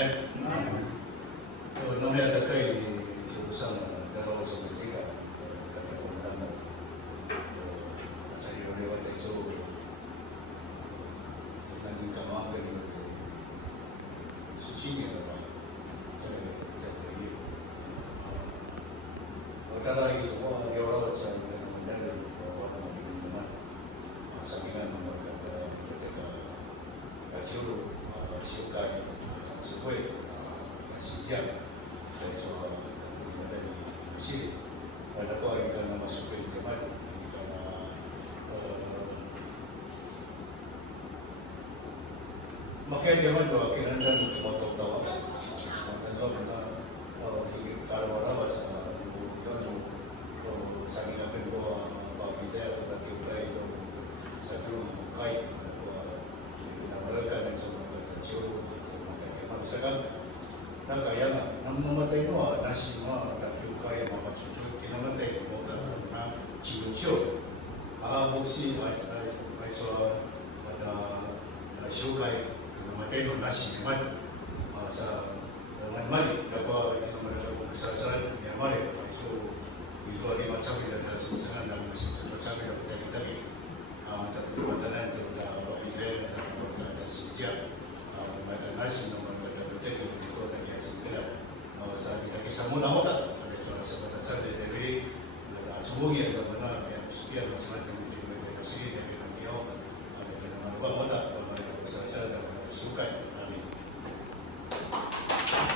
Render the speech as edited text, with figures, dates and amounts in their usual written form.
kasaringan. So, nung may kay susang dalawa sa musika, katakuntan mo. Sa iyo na iwan tayo, so, naging kamangkin mo sa susinya na ba? Sa tayo. Magkakaroon sa mga gawaraw sa dalawa na naman. Sabi nga naman siguro siya kaya sa suway siya so madali kasi wala ko ay ka na masuway naman makaya naman ko kinanda ng tumatawag matandang na kalawarawa sa yun sa ginapin ko ang pabisaya sa tatibray sa tulong kay kaya nga, nang mamatay mo, nasi mo, dati kaya mapagsusunod, kinamatay mo, na chiyo-chiyo. Buksi, ay so, syukay, kinamatay mo, nasi naman. Sa naman, kapag kinamatay mo, sasaran, kinamatay. So, ito ay matsabi na nasisangan ng matsabi na pagkakitagi. Tatapatanan, tatapatanan, tatapatanan, siya. Nasi naman, tatapatanan, sa kita muna ako na sa batasan, sumugi ang mga kaya